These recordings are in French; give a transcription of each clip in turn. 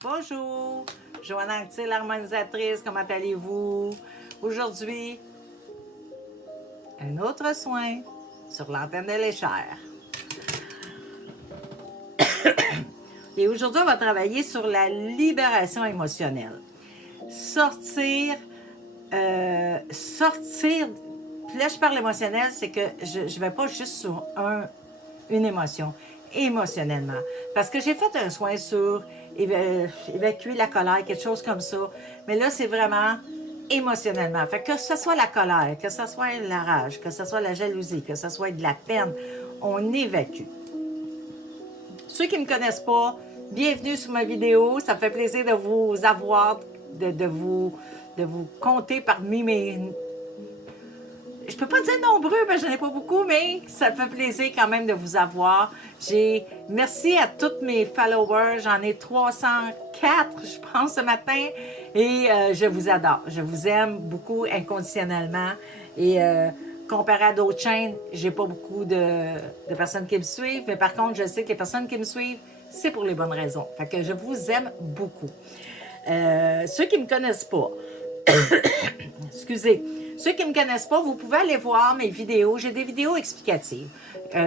Bonjour, Joanna Anctil, l'harmonisatrice, comment allez-vous? Aujourd'hui, un autre soin sur l'antenne de l'échelle. Et aujourd'hui, on va travailler sur la libération émotionnelle. Sortir. Puis là, je parle émotionnel, c'est que je ne vais pas juste sur une émotion, émotionnellement. Parce que j'ai fait un soin sur évacuer la colère, quelque chose comme ça. Mais là, c'est vraiment émotionnellement. Fait que ce soit la colère, que ce soit la rage, que ce soit la jalousie, que ce soit de la peine, on évacue. Ceux qui ne me connaissent pas, bienvenue sur ma vidéo. Ça me fait plaisir de vous avoir, de vous compter parmi mes... Je peux pas dire nombreux, parce que j'en ai pas beaucoup, mais ça me fait plaisir quand même de vous avoir. Merci à tous mes followers. J'en ai 304, je pense, ce matin. Et je vous adore. Je vous aime beaucoup inconditionnellement. Et comparé à d'autres chaînes, j'ai pas beaucoup de personnes qui me suivent. Mais par contre, je sais que les personnes qui me suivent, c'est pour les bonnes raisons. Fait que je vous aime beaucoup. Ceux qui me connaissent pas, excusez. Ceux qui ne me connaissent pas, vous pouvez aller voir mes vidéos. J'ai des vidéos explicatives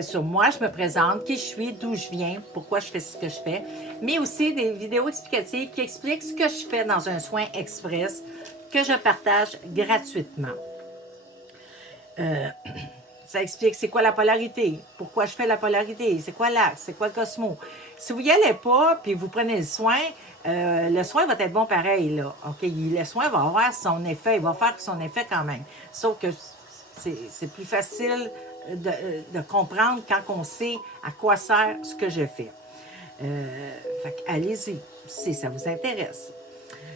sur moi, je me présente, qui je suis, d'où je viens, pourquoi je fais ce que je fais, mais aussi des vidéos explicatives qui expliquent ce que je fais dans un soin express que je partage gratuitement. Ça explique c'est quoi la polarité, pourquoi je fais la polarité, c'est quoi l'axe, c'est quoi le cosmo. Si vous n'y allez pas, puis vous prenez le soin va être bon pareil, là. OK? Le soin va avoir son effet, il va faire son effet quand même. Sauf que c'est plus facile de comprendre quand on sait à quoi sert ce que je fais. Fait allez-y, si ça vous intéresse.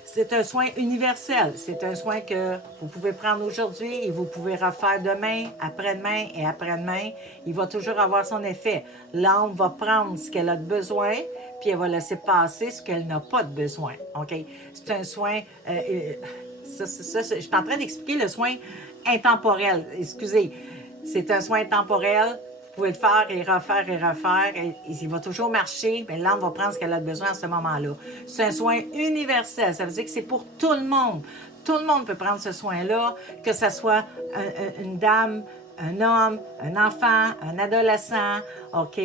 C'est un soin universel. C'est un soin que vous pouvez prendre aujourd'hui et vous pouvez refaire demain, après-demain et après-demain. Il va toujours avoir son effet. L'âme va prendre ce qu'elle a de besoin, puis elle va laisser passer ce qu'elle n'a pas de besoin. OK? C'est un soin... je suis en train d'expliquer le soin intemporel. Excusez. C'est un soin intemporel. Vous pouvez le faire et refaire, et il va toujours marcher, mais l'âme va prendre ce qu'elle a besoin à ce moment-là. C'est un soin universel, ça veut dire que c'est pour tout le monde. Tout le monde peut prendre ce soin-là, que ce soit une dame, un homme, un enfant, un adolescent, OK?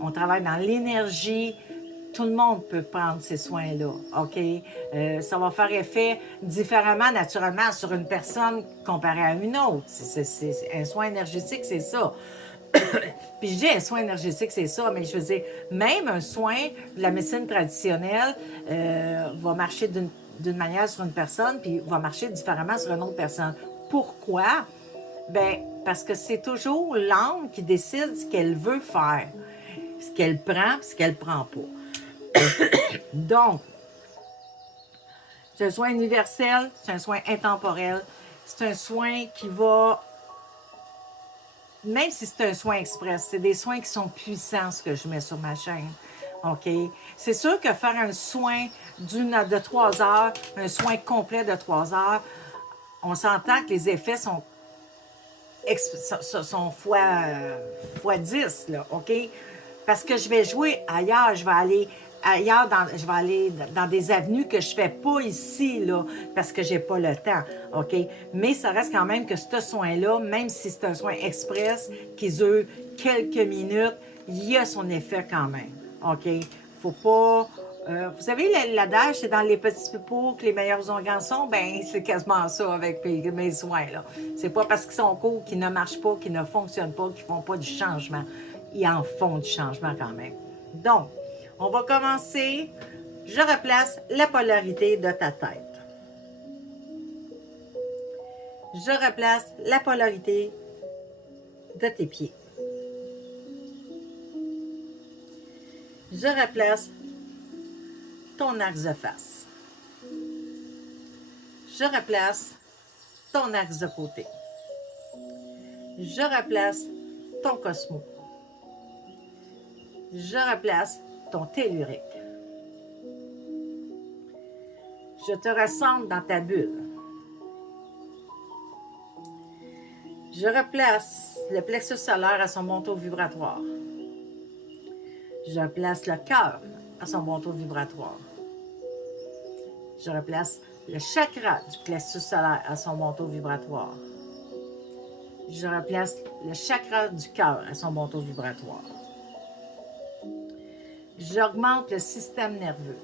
On travaille dans l'énergie. Tout le monde peut prendre ces soins-là, OK? Ça va faire effet différemment, naturellement, sur une personne comparée à une autre. C'est un soin énergétique, c'est ça. Puis je dis un soin énergétique, c'est ça, mais je veux dire, même un soin de la médecine traditionnelle va marcher d'une manière sur une personne, puis va marcher différemment sur une autre personne. Pourquoi? Ben, parce que c'est toujours l'âme qui décide ce qu'elle veut faire, ce qu'elle prend, ce qu'elle prend pas. Donc, c'est un soin universel, c'est un soin intemporel, c'est un soin qui va... Même si c'est un soin express, c'est des soins qui sont puissants, ce que je mets sur ma chaîne. OK? C'est sûr que faire un soin de 3 heures, un soin complet de 3 heures, on s'entend que les effets sont fois 10, là, OK? Parce que je vais jouer ailleurs, je vais aller dans des avenues que je fais pas ici, là, parce que j'ai pas le temps, OK? Mais ça reste quand même que ce soin-là, même si c'est un soin express qui dure quelques minutes, il y a son effet quand même, OK? Faut pas... vous savez, l'adage, c'est dans les petits pipeaux que les meilleurs organes sont. Ben, c'est quasiment ça avec mes soins, là. C'est pas parce qu'ils sont courts qu'ils ne marchent pas, qu'ils ne fonctionnent pas, qu'ils font pas du changement. Ils en font du changement quand même. Donc, on va commencer. Je replace la polarité de ta tête. Je replace la polarité de tes pieds. Je replace ton axe de face. Je replace ton axe de côté. Je replace ton cosmo. Je replace ton tellurique. Je te rassemble dans ta bulle. Je replace le plexus solaire à son bon taux vibratoire. Je place le cœur à son bon taux vibratoire. Je replace le chakra du plexus solaire à son bon taux vibratoire. Je replace le chakra du cœur à son bon taux vibratoire. J'augmente le système nerveux.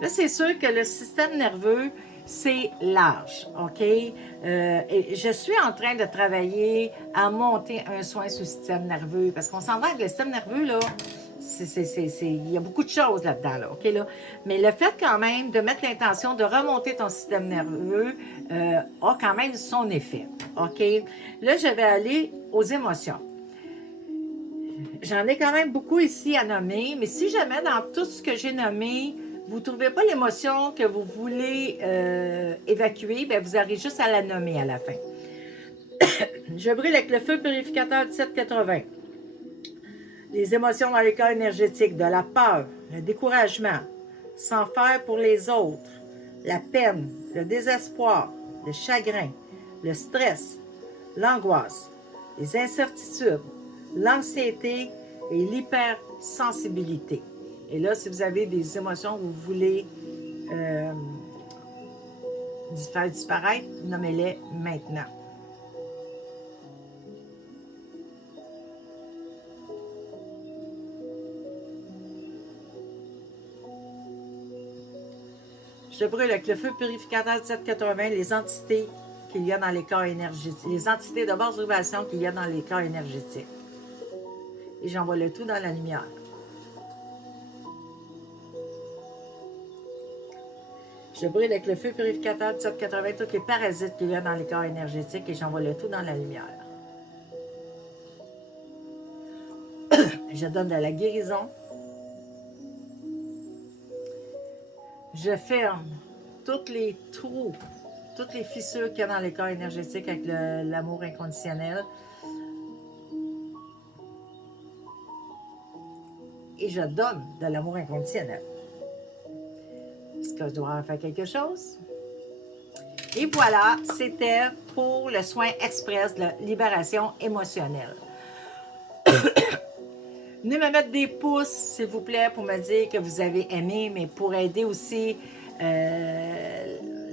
Là, c'est sûr que le système nerveux, c'est large, OK? Et je suis en train de travailler à monter un soin sur le système nerveux parce qu'on s'en va avec le système nerveux, là, il y a beaucoup de choses là-dedans, là, OK? Là? Mais le fait quand même de mettre l'intention de remonter ton système nerveux a quand même son effet, OK? Là, je vais aller aux émotions. J'en ai quand même beaucoup ici à nommer, mais si jamais dans tout ce que j'ai nommé, vous ne trouvez pas l'émotion que vous voulez évacuer, bien, vous aurez juste à la nommer à la fin. Je brûle avec le feu purificateur 1780. Les émotions dans les corps énergétiques, de la peur, le découragement, sans faire pour les autres, la peine, le désespoir, le chagrin, le stress, l'angoisse, les incertitudes, l'anxiété et l'hypersensibilité. Et là, si vous avez des émotions que vous voulez faire disparaître, nommez-les maintenant. Je brûle avec le feu purificateur 1780 les entités qu'il y a dans les corps énergétiques, les entités de basse vibration qu'il y a dans les corps énergétiques. Et j'envoie le tout dans la lumière. Je brûle avec le feu purificateur 1780 tous les parasites qu'il y a dans les corps énergétiques et j'envoie le tout dans la lumière. Je donne de la guérison. Je ferme tous les trous, toutes les fissures qu'il y a dans les corps énergétiques avec l'amour inconditionnel. Et je donne de l'amour inconditionnel. Est-ce que je dois faire quelque chose? Et voilà, c'était pour le soin express de libération émotionnelle. Venez me mettre des pouces, s'il vous plaît, pour me dire que vous avez aimé, mais pour aider aussi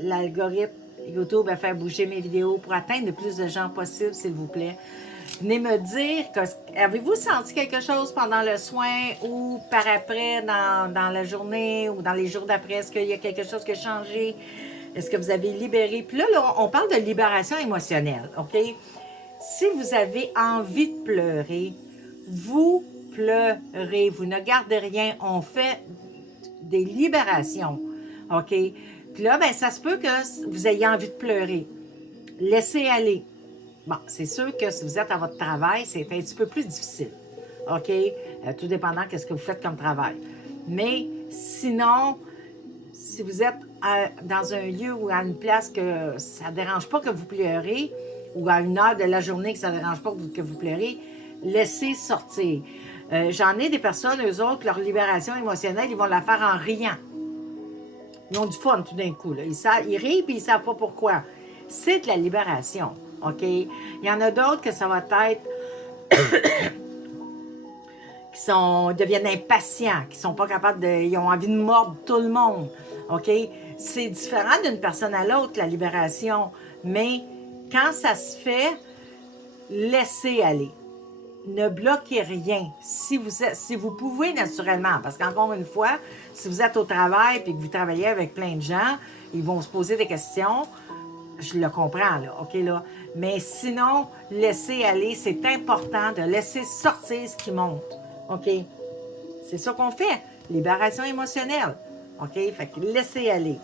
l'algorithme YouTube à faire bouger mes vidéos, pour atteindre le plus de gens possible, s'il vous plaît. Venez me dire, avez-vous senti quelque chose pendant le soin ou par après, dans la journée ou dans les jours d'après? Est-ce qu'il y a quelque chose qui a changé? Est-ce que vous avez libéré? Puis là, on parle de libération émotionnelle, OK? Si vous avez envie de pleurer, vous pleurez, vous ne gardez rien, on fait des libérations, OK? Puis là, ben, ça se peut que vous ayez envie de pleurer. Laissez aller. Bon, c'est sûr que si vous êtes à votre travail, c'est un petit peu plus difficile, OK? Tout dépendant de ce que vous faites comme travail. Mais sinon, si vous êtes dans un lieu ou à une place que ça ne dérange pas que vous pleurez, ou à une heure de la journée que ça ne dérange pas que vous pleurez, laissez sortir. J'en ai des personnes, eux autres, leur libération émotionnelle, ils vont la faire en riant. Ils ont du fun tout d'un coup. Là. Ils rient et ils ne savent pas pourquoi. C'est de la libération, OK? Il y en a d'autres que ça va être qui deviennent impatients, qui sont pas capables ils ont envie de mordre tout le monde, OK? C'est différent d'une personne à l'autre, la libération, mais quand ça se fait, laissez aller. Ne bloquez rien. Si vous pouvez naturellement, parce qu'encore une fois, si vous êtes au travail et que vous travaillez avec plein de gens, ils vont se poser des questions. Je le comprends, là, OK, là. Mais sinon, laissez aller. C'est important de laisser sortir ce qui monte, OK? C'est ça qu'on fait. Libération émotionnelle, OK? Fait que laissez aller.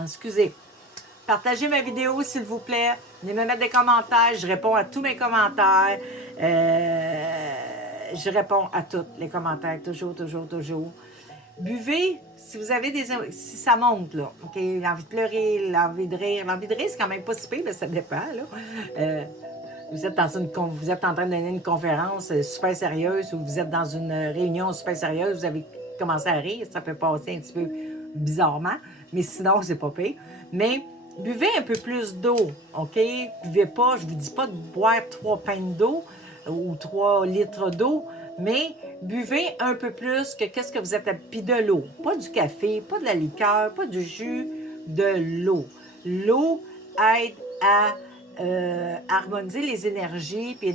Excusez. Partagez ma vidéo, s'il vous plaît. Venez me mettre des commentaires. Je réponds à tous mes commentaires. Je réponds à tous les commentaires. Toujours, toujours, toujours. Buvez si vous avez si ça monte, là. OK? L'envie de pleurer, l'envie de rire. L'envie de rire, c'est quand même pas si pire, mais ça dépend, là. Vous êtes en train de donner une conférence super sérieuse ou vous êtes dans une réunion super sérieuse, vous avez commencé à rire, ça peut passer un petit peu bizarrement, mais sinon, c'est pas pire. Mais buvez un peu plus d'eau, OK? Buvez pas, je vous dis pas de boire 3 pintes d'eau ou 3 litres d'eau, Mais buvez un peu plus que qu'est-ce que vous êtes... Puis de l'eau. Pas du café, pas de la liqueur, pas du jus, de l'eau. L'eau aide à harmoniser les énergies, puis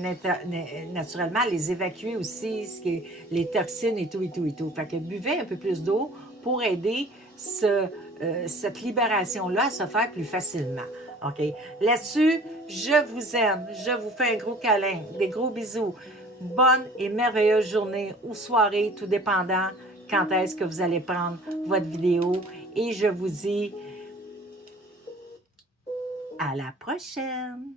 naturellement à les évacuer aussi, ce qui est les toxines et tout, et tout, et tout. Fait que buvez un peu plus d'eau pour aider cette libération-là à se faire plus facilement. OK? Là-dessus, je vous aime. Je vous fais un gros câlin, des gros bisous. Bonne et merveilleuse journée ou soirée, tout dépendant quand est-ce que vous allez prendre votre vidéo. Et je vous dis à la prochaine!